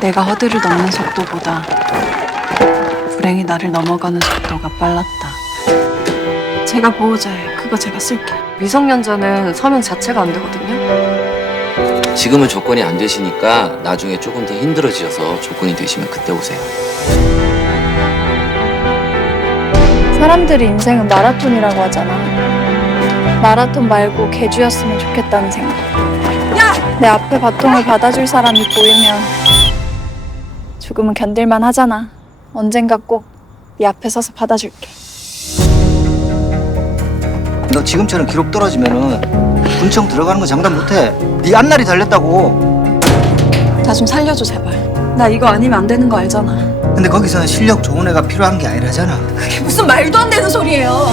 내가 허들을 넘는 속도보다 불행이 나를 넘어가는 속도가 빨랐다. 제가 보호자예요. 그거 제가 쓸게요. 미성년자는 서명 자체가 안 되거든요. 지금은 조건이 안 되시니까 나중에 조금 더 힘들어지셔서 조건이 되시면 그때 오세요. 사람들이 인생은 마라톤이라고 하잖아. 마라톤 말고 개주였으면 좋겠다는 생각. 야! 내 앞에 바통을 받아줄 사람이 보이면 죽음은 견딜만 하잖아. 언젠가 꼭 네 앞에 서서 받아줄게. 너 지금처럼 기록 떨어지면은 군청 들어가는 거 장담 못해. 네 앞날이 달렸다고. 나 좀 살려줘 제발. 나 이거 아니면 안 되는 거 알잖아. 근데 거기서는 실력 좋은 애가 필요한 게 아니라잖아. 무슨 말도 안 되는 소리예요.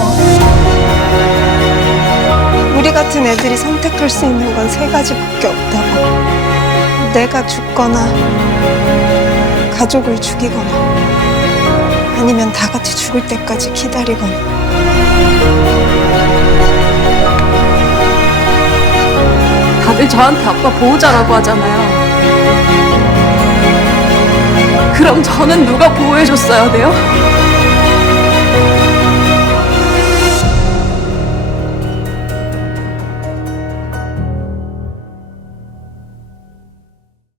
우리 같은 애들이 선택할 수 있는 건 세 가지밖에 없다고. 내가 죽거나, 가족을 죽이거나, 아니면 다 같이 죽을 때까지 기다리거나. 다들 저한테 아빠 보호자라고 하잖아요. 그럼 저는 누가 보호해줬어야 돼요?